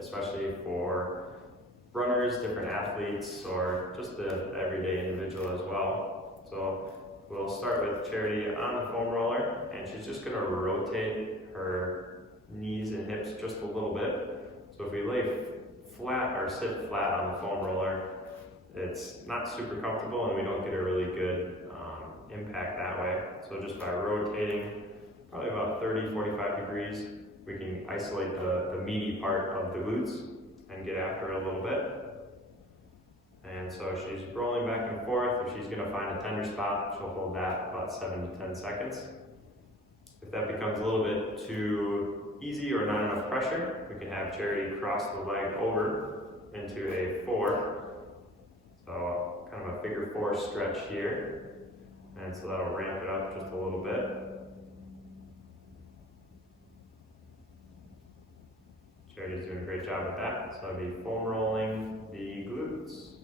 especially for runners, different athletes, or just the everyday individual as well. So we'll start with Charity on the foam roller, and she's just going to rotate her knees and hips just a little bit. So if we lay flat or sit flat on the foam roller, it's not super comfortable and we don't get a really good impact that way. So just by rotating probably about 30-45 degrees, we can isolate the meaty part of the glutes and get after it a little bit. And so she's rolling back and forth. If she's going to find a tender spot, she'll hold that about 7 to 10 seconds. If that becomes a little bit too easy or not enough pressure, we can have Charity cross the leg over into a 4. So kind of a figure 4 stretch here. And so that'll ramp it up just a little bit. Charity's doing a great job with that. So I'll be foam rolling the glutes.